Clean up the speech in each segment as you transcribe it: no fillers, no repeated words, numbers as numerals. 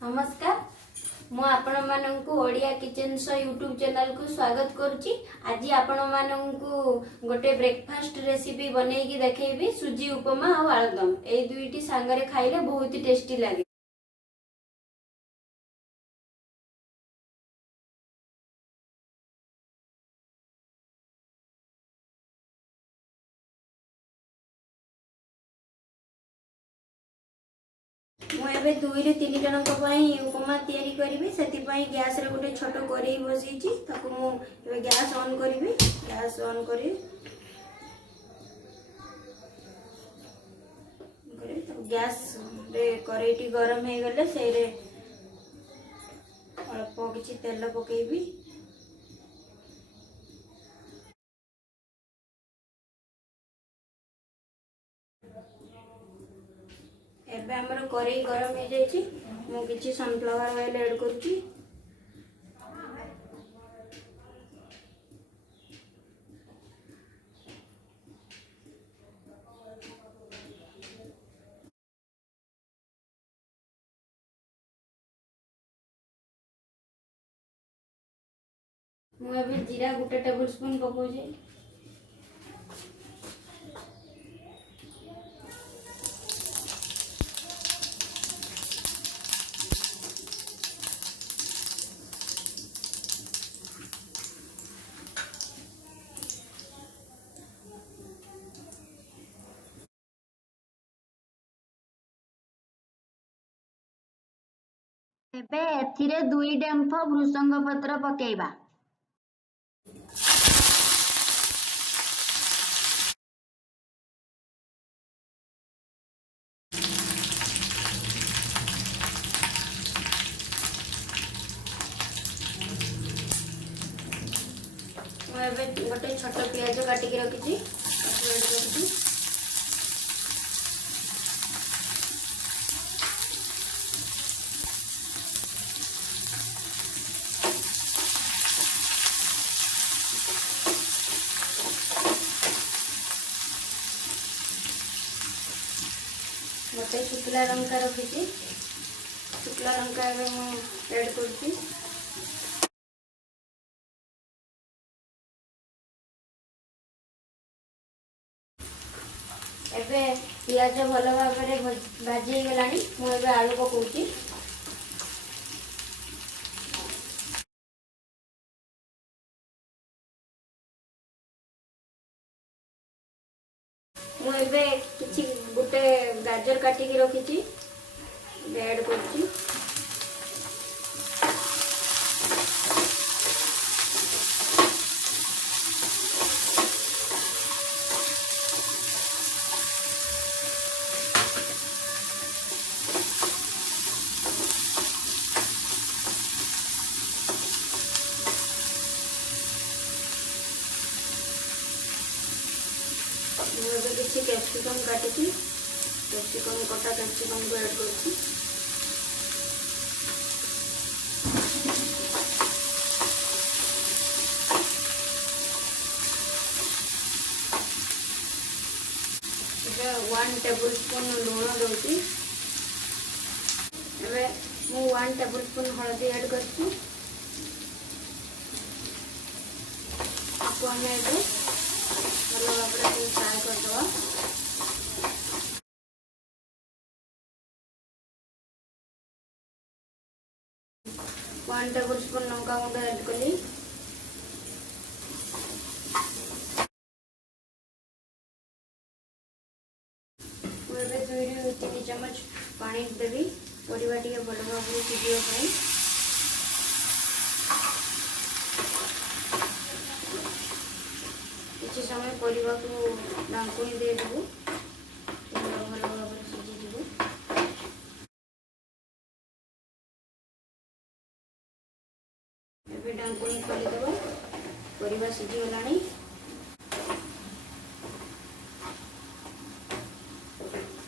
नमस्कार मु आपण माननकु Odia kitchen show YouTube channel को स्वागत करुच्ची। आज आपण माननकु गोटे ब्रेकफास्ट रेसिपी बनेकी देखैबी सुजी उपमा और आलुदम। ए दुईटी सांगरे खाइले बहुत ही टेस्टी लागे। मुझे 2 ରୁ 3 जनक उपमा तैयारी करी से गैस रे गोटे छोट कड़े बसई गैस ऑन करी। गैस ऑन करी गैस रे कड़ेटी गरम हो गले से अल्प किसी तेल पकेबी। एबे हमर कड़े गरम हो जाइए। मु किसी सनफ्लावर ऑयल ऐड करुच्ची। मुझे जीरा गोटे टेबल स्पून पकाउछी। एबे एथिरे 2 डेम्फ भृसंग पत्र पकेइबा। गोटे छोट प्याज काटिकी रखी गोटे शुक्ला लंका रखी। शुक्ला लंका ऐड कर एबे पियाज भल भाव में भाजी गला। मुझे आलू पकाउची। मुझे किसी गोटे गाजर काटिकी रखी ऐड कर किसी कैप्सिकम काटी कैप्सिकम कटा कैप्सिकम को ऐड कर वन टेबल स्पून लुण दूसरी। 1 टेबल स्पून हल्दी ऐड कर भल भाव फ्राए करदे। 1 टेबल स्पून लंका गुंड ऐड कली। मुझे 2 ରୁ 3 चम्मच पानी देवी परिवा टी भल भाव सिझे। किसी समय परिवा को ढांकुणी देदेबू भल भाव सिझीज। एबे ढांकुणी खोलीदेव। परिवा सिझीगला।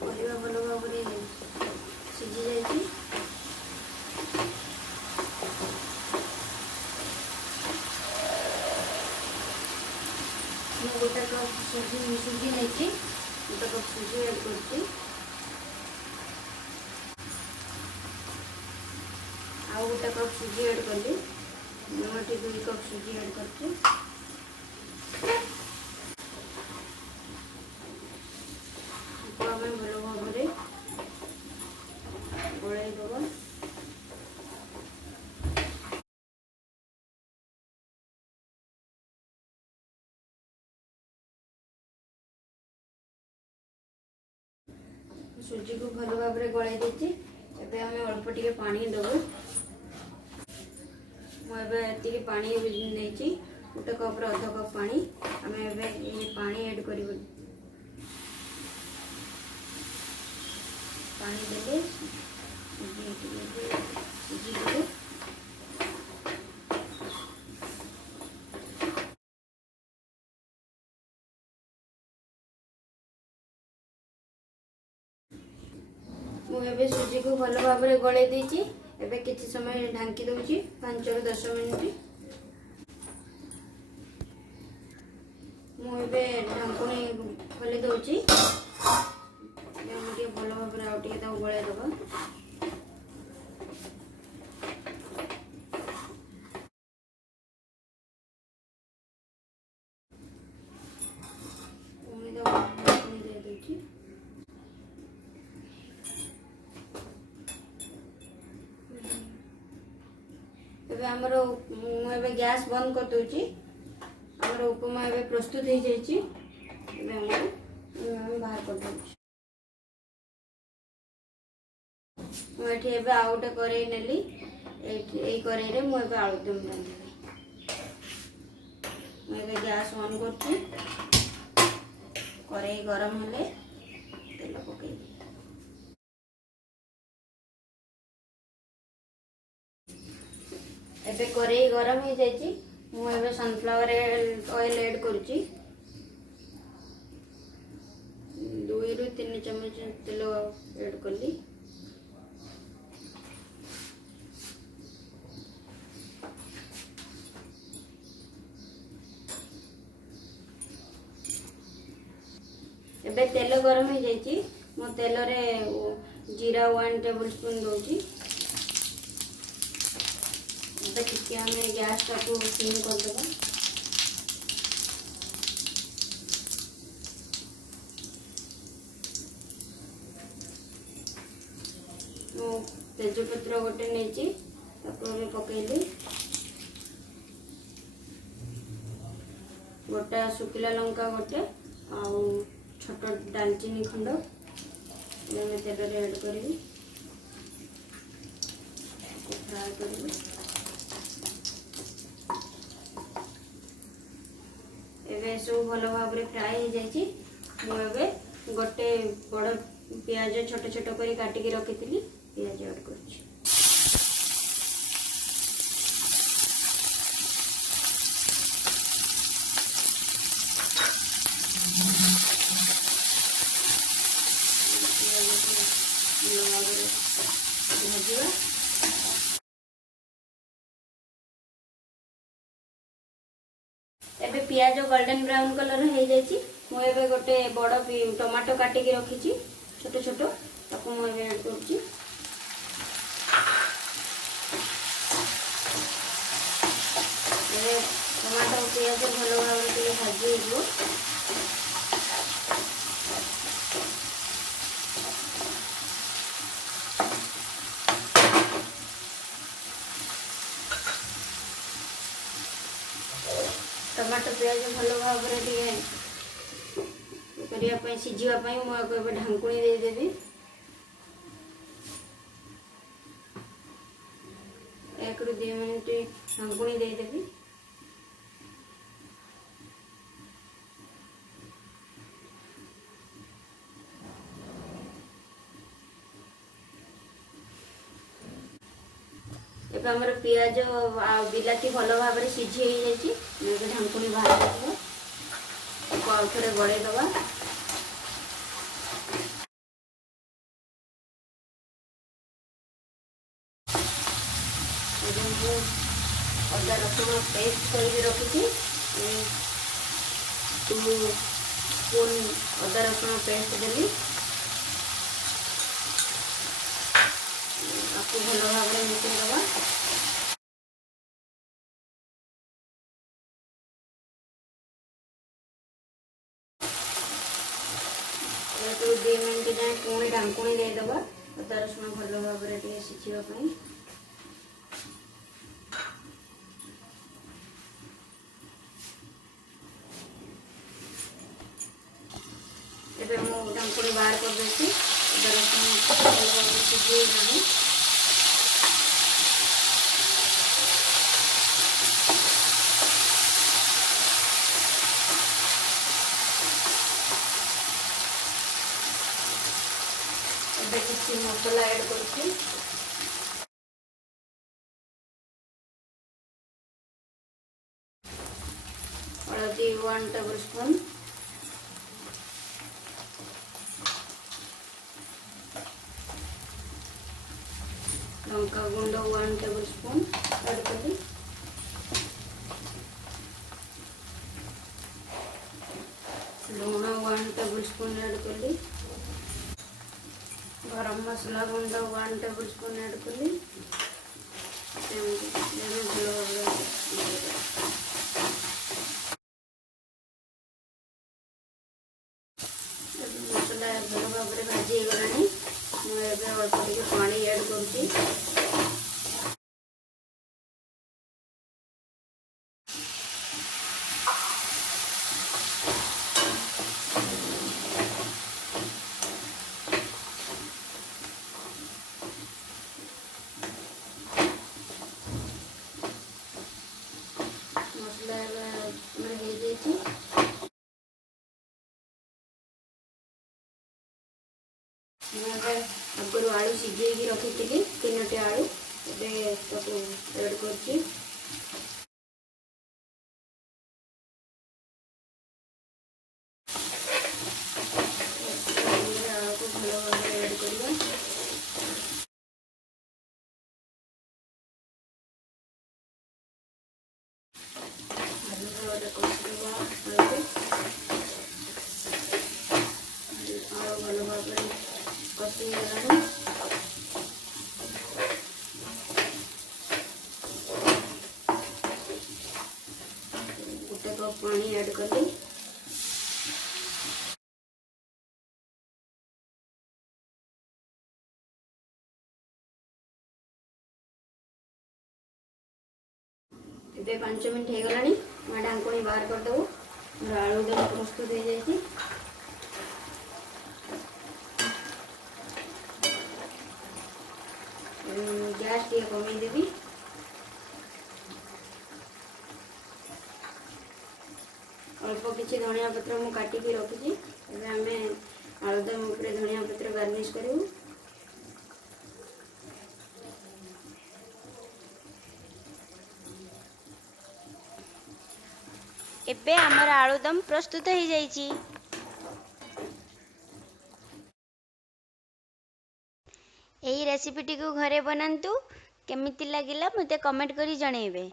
परिवा भल भाव सिझी जाइए। गोटे कप सुजी नहीं गोटे कप सुजी ऐड कर गोटे कप सुजी ऐड कली मुझे 2 कप सुजी ऐड कर भल भाव गोलाई दबा। सुजी को भल भाव गलाई देती एबे अल्प टिके पानी दबु। मुझे पानी नहीं गोटे कप रे अध कप पानी आम पानी ऐड कर पानी देले सुजी मुझे सुजी को भल भाव गलाई देती एबे किसी समय ढांकी दूची 5 ରୁ 10 मिनिट। मुझे ढांकुणी खोली दूची भल भाव गलाई दबा। एबे गैस बंद कर दूची। हमर उपमा एबे प्रस्तुत हो जाइए। बाहर कर दूची। मुझे एबे आ गोटे कड़ाई नेली ए कड़ाई रे मुझे आलुदम रांधिबी। मुझे गैस ऑन करची। कड़ाई गरम हेले तेल पकेइबी। एबे कड़ाई गरम हो जाइए। मुझे सनफ्लावर ऑयल ऐड करुची। 2 ରୁ 3 चम्मच तेल ऐड कली। एबे तेल गरम हो जाइए। मो तेल रे जीरा 1 टेबल स्पून दूची। टिके हमें गैस टाको सिम करदेगा। तेजपत्र गोटे नहीं पकईली। गोटा सुखिला लंका गोटे आउ छोट दालचीनी खंड तेल ऐड करी फ्राए करी। एबे सब भल भाव फ्राए हो जाइए। मुझे गोटे बड़ प्याज छोट छोट कर काटिकी रखी प्याज ऐड कर। एबे प्याज गोल्डन ब्राउन कलर हो जाइए। मुझे गोटे बड़ टमाटो काटिकी रखी छोट छोट ताको मुझे ऐड कर। टमाटो प्याज भल भाव भाजी हो। टमाटो प्याज भल भाव करने सीझापी मुझे ढांकुणी देदेवी। 1 ରୁ 2 मिनिट ढांकुणी देदेवी। एबे हमर प्याज बिलाती भल भाव सीझी हो जाइए। ढांकुणी बाहर आउ थे गड़े दबा। अदा रसुण पेस्ट कर रखी 2 स्पून अदा रसुण पेस्ट देली। आपको भल भाव मिसई दबा। पुणी ढांकुणी देदेबा अदा रसुण भल भाव सिझापी। ଏବେ ମୁଁ ଢାଙ୍କୁଣି ବାହାର କରିଦେଇଛି। ଅଦା ରସୁଣ ଭଲ ଭାବରେ ସିଝେଇଲାଣି। ଏବେ କିଛି ମସଲା ଆଡ୍ କରୁଛି। हलदी 1 टेबल स्पून, लंका गुंड 1 टेबल स्पून ऐड करी। लुण 1 टेबल स्पून ऐड करी। गरम मसला गुंड 1 टेबल स्पून ऐड करी। मसला भल भाव में भाजी गला। मुझे अल्प टे पानी ऐड करुँची। मसला आगुरी आलू सिझे रखी थी 3टी आलू एड कर। आलू को भल भाव एड करवा। भल भाव कषि गोटे कप पानी ऐड कली। ଏବେ 5 मिनट हो गलानी। मैं ढांकुणी बाहर करदेबू। मोर आलूदम प्रस्तुत हो जाए। गैस टे कमेदेवी। अल्प किसी धनिया पत्र मु काटिकी रखी। आम आलुदम उपरे धनिया पत्र गार्निश करूँ। एबे हमर आलुदम प्रस्तुत हो जाइए। यही रेसिपीटी को घरे बनातु। केमिति लागिला मते कमेंट करी जणेबे।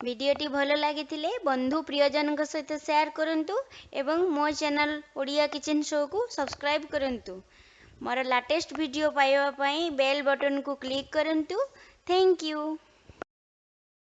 वीडियोटी भल लागिथिले बंधु प्रियजन सहित शेयर करंतु एवं मो चैनल ओडिया किचन शो को सब्सक्राइब करंतु। मोर लेटेस्ट वीडियो पाइबा पई बेल बटन को क्लिक करंतु। Thank you.